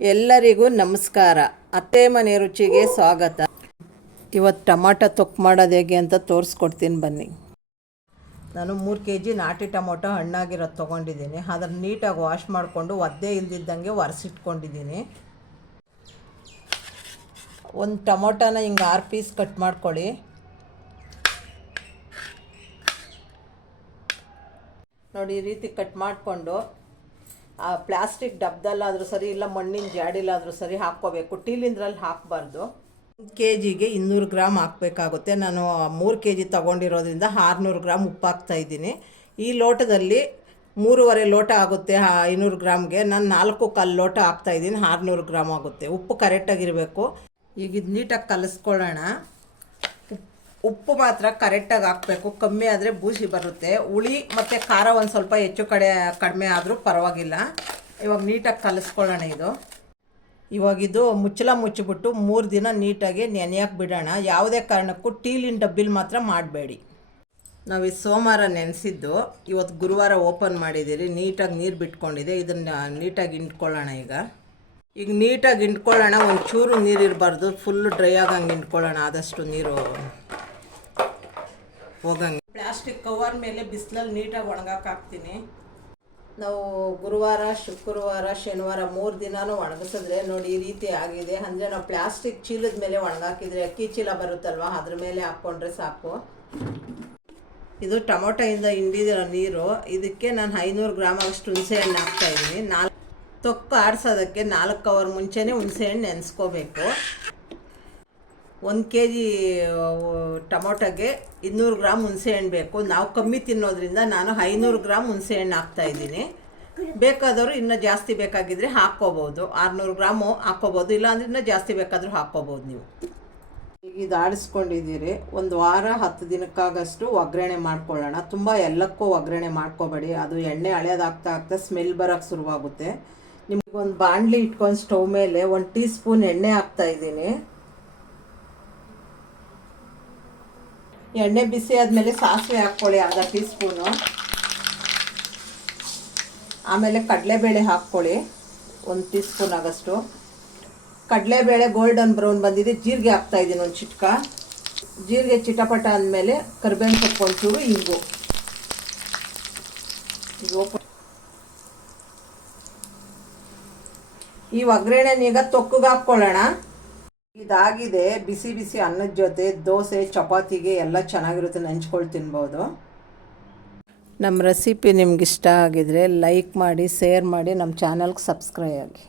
ಎಲ್ಲರಿಗೂ ನಮಸ್ಕಾರ. ಅತ್ತೆ ಮನೆ ರುಚಿಗೆ ಸ್ವಾಗತ. ಇವತ್ತು ಟೊಮಾಟೊ ತೊಕ್ಕು ಮಾಡೋದು ಹೇಗೆ ಅಂತ ತೋರಿಸ್ಕೊಡ್ತೀನಿ ಬನ್ನಿ. ನಾನು 3 kg ನಾಟಿ ಟೊಮೊಟೊ ಹಣ್ಣಾಗಿರೋದು ತೊಗೊಂಡಿದ್ದೀನಿ. ಅದನ್ನು ನೀಟಾಗಿ ವಾಶ್ ಮಾಡಿಕೊಂಡು ಒದ್ದೆ ಇಲ್ದಿದ್ದಂಗೆ ಒರೆಸಿಟ್ಕೊಂಡಿದ್ದೀನಿ. ಒಂದು ಟೊಮೊಟೊನ ಹಿಂಗೆ 6 ಪೀಸ್ ಕಟ್ ಮಾಡ್ಕೊಳ್ಳಿ. ನೋಡಿ, ಈ ರೀತಿ ಕಟ್ ಮಾಡಿಕೊಂಡು ಆ ಪ್ಲಾಸ್ಟಿಕ್ ಡಬ್ಬದಲ್ಲಾದರೂ ಸರಿ, ಇಲ್ಲ ಮಣ್ಣಿನ ಜಾಡಿಲಾದರೂ ಸರಿ ಹಾಕ್ಕೋಬೇಕು. ಟೀಲಿಂದ್ರಲ್ಲಿ ಹಾಕಬಾರ್ದು. 1 kgಗೆ 200 ಗ್ರಾಮ್ ಹಾಕಬೇಕಾಗುತ್ತೆ. ನಾನು 3 kg ತೊಗೊಂಡಿರೋದ್ರಿಂದ 600 ಗ್ರಾಮ್ ಉಪ್ಪು ಹಾಕ್ತಾಯಿದ್ದೀನಿ. ಈ ಲೋಟದಲ್ಲಿ 3.5 ಲೋಟ ಆಗುತ್ತೆ 500 ಗ್ರಾಮ್ಗೆ. ನಾನು 4.25 ಲೋಟ ಹಾಕ್ತಾಯಿದ್ದೀನಿ, 600 ಗ್ರಾಮ್ ಆಗುತ್ತೆ. ಉಪ್ಪು ಕರೆಕ್ಟಾಗಿರಬೇಕು. ಈಗ ಇದು ನೀಟಾಗಿ ಕಲಿಸ್ಕೊಳ್ಳೋಣ. ಉಪ್ಪು ಮಾತ್ರ ಕರೆಕ್ಟಾಗಿ ಹಾಕಬೇಕು. ಕಮ್ಮಿ ಆದರೆ ಬೂಸಿ ಬರುತ್ತೆ. ಹುಳಿ ಮತ್ತು ಖಾರ ಒಂದು ಸ್ವಲ್ಪ ಹೆಚ್ಚು ಕಡಿಮೆ ಆದರೂ ಪರವಾಗಿಲ್ಲ. ಇವಾಗ ನೀಟಾಗಿ ಕಲಿಸ್ಕೊಳ್ಳೋಣ. ಇವಾಗಿದು ಮುಚ್ಚಳ ಮುಚ್ಚಿಬಿಟ್ಟು 3 ದಿನ ನೀಟಾಗಿ ನೆನೆಯಕ್ಕೆ ಬಿಡೋಣ. ಯಾವುದೇ ಕಾರಣಕ್ಕೂ ಟೀಲಿನ ಡಬ್ಬಿಲಿ ಮಾತ್ರ ಮಾಡಬೇಡಿ. ನಾವು ಈ ಸೋಮವಾರ ನೆನೆಸಿದ್ದು, ಇವತ್ತು ಗುರುವಾರ ಓಪನ್ ಮಾಡಿದ್ದೀರಿ. ನೀಟಾಗಿ ನೀರು ಬಿಟ್ಕೊಂಡಿದೆ. ಇದನ್ನು ನೀಟಾಗಿ ಇಂಟ್ಕೊಳ್ಳೋಣ. ಈಗ ನೀಟಾಗಿ ಇಂಟ್ಕೊಳ್ಳೋಣ. ಒಂಚೂರು ನೀರು ಇರಬಾರ್ದು, ಫುಲ್ಲು ಡ್ರೈ ಆಗಂಗೆ ಇಂಟ್ಕೊಳ್ಳೋಣ. ಆದಷ್ಟು ನೀರು ಹೋಗಂಗೆ. ಪ್ಲಾಸ್ಟಿಕ್ ಕವರ್ ಮೇಲೆ ಬಿಸಿಲಲ್ಲಿ ನೀಟಾಗಿ ಒಣಗಕ್ಕೆ ಹಾಕ್ತೀನಿ. ನಾವು ಗುರುವಾರ, ಶುಕ್ರವಾರ, ಶನಿವಾರ 3 ದಿನವೂ ಒಣಗಿಸಿದ್ರೆ ನೋಡಿ ಈ ರೀತಿ ಆಗಿದೆ. ಅಂದರೆ ನಾವು ಪ್ಲಾಸ್ಟಿಕ್ ಚೀಲದ ಮೇಲೆ ಒಣಗಾಕಿದ್ರೆ, ಅಕ್ಕಿ ಚೀಲ ಬರುತ್ತಲ್ವ, ಅದ್ರ ಮೇಲೆ ಹಾಕ್ಕೊಂಡ್ರೆ ಸಾಕು. ಇದು ಟೊಮೊಟೊಯಿಂದ ಹಿಂಡಿದಿರೋ ನೀರು. ಇದಕ್ಕೆ ನಾನು 500 ಗ್ರಾಮ್ ಅಷ್ಟು ಹುಣಸೆಹಣ್ಣು ಹಾಕ್ತಾಯಿದ್ದೀನಿ. ತೊಕ್ಕು ಆಡಿಸೋದಕ್ಕೆ 4 ಅವರ್ ಮುಂಚೆನೇ ಹುಣಸೆಹಣ್ಣು ನೆನೆಸ್ಕೋಬೇಕು. 1 kg ಟೊಮೊಟೊಗೆ 200 ಗ್ರಾಮ್ ಹುಣಸೆಹಣ್ಣು ಬೇಕು. ನಾವು ಕಮ್ಮಿ ತಿನ್ನೋದ್ರಿಂದ ನಾನು 500 ಗ್ರಾಮ್ ಹುಣಸೆಹಣ್ಣು ಹಾಕ್ತಾಯಿದ್ದೀನಿ. ಬೇಕಾದವರು ಇನ್ನೂ ಜಾಸ್ತಿ ಬೇಕಾಗಿದ್ದರೆ ಹಾಕ್ಕೋಬೋದು. 600 ಗ್ರಾಮು ಹಾಕ್ಕೋಬೋದು, ಇಲ್ಲಾಂದ್ರೆ ಇನ್ನೂ ಜಾಸ್ತಿ ಬೇಕಾದರೂ ಹಾಕ್ಕೋಬೋದು ನೀವು. ಈಗ ಇದು ಆಡಿಸ್ಕೊಂಡಿದ್ದೀರಿ. ಒಂದು ವಾರ 10 ದಿನಕ್ಕಾಗಷ್ಟು ಒಗ್ಗರಣೆ ಮಾಡ್ಕೊಳ್ಳೋಣ. ತುಂಬ ಎಲ್ಲಕ್ಕೂ ಒಗ್ಗರಣೆ ಮಾಡ್ಕೋಬೇಡಿ. ಅದು ಎಣ್ಣೆ ಹಳೆಯದಾಗ್ತಾ ಸ್ಮೆಲ್ ಬರೋಕ್ಕೆ ಶುರುವಾಗುತ್ತೆ. ನಿಮಗೊಂದು ಬಾಣಲಿ ಇಟ್ಕೊಂಡು ಸ್ಟವ್ ಮೇಲೆ 1 ಟೀ ಸ್ಪೂನ್ ಎಣ್ಣೆ ಹಾಕ್ತಾಯಿದ್ದೀನಿ. ಎಣ್ಣೆ ಬಿಸಿ ಆದಮೇಲೆ ಸಾಸಿವೆ ಹಾಕ್ಕೊಳ್ಳಿ, ಅರ್ಧ ಟೀ ಸ್ಪೂನು. ಆಮೇಲೆ ಕಡಲೆಬೇಳೆ ಹಾಕ್ಕೊಳ್ಳಿ, 1 ಟೀ ಸ್ಪೂನ್ ಆಗಷ್ಟು. ಕಡಲೆಬೇಳೆ ಗೋಲ್ಡನ್ ಬ್ರೌನ್ ಬಂದಿದೆ. ಜೀರಿಗೆ ಹಾಕ್ತಾಯಿದ್ದೀನಿ, ಒಂದು ಚಿಟ್ಕ. ಜೀರಿಗೆ ಚಿಟಪಟ ಅಂದಮೇಲೆ ಕರಿಬೇವಿನ ಸೊಪ್ಪು ಒಂಚೂರು, ಇಂಗು. ಈ ಒಗ್ಗರಣೆನೀಗ ತೊಕ್ಕಿಗೆ ಹಾಕ್ಕೊಳ್ಳೋಣ. ಇದಾಗಿದೆ. ಬಿಸಿ ಬಿಸಿ ಅನ್ನದ ಜೊತೆ ದೋಸೆ, ಚಪಾತಿಗೆ ಎಲ್ಲ ಚೆನ್ನಾಗಿರುತ್ತೆ. ನೆಂಚ್ಕೊಂಡು ತಿನ್ಬೋದು. ನಮ್ಮ ರೆಸಿಪಿ ನಿಮ್ಗೆ ಇಷ್ಟ ಆಗಿದರೆ ಲೈಕ್ ಮಾಡಿ, ಶೇರ್ ಮಾಡಿ, ನಮ್ಮ ಚಾನಲ್ಗೆ ಸಬ್ಸ್ಕ್ರೈಬ್ ಆಗಿ.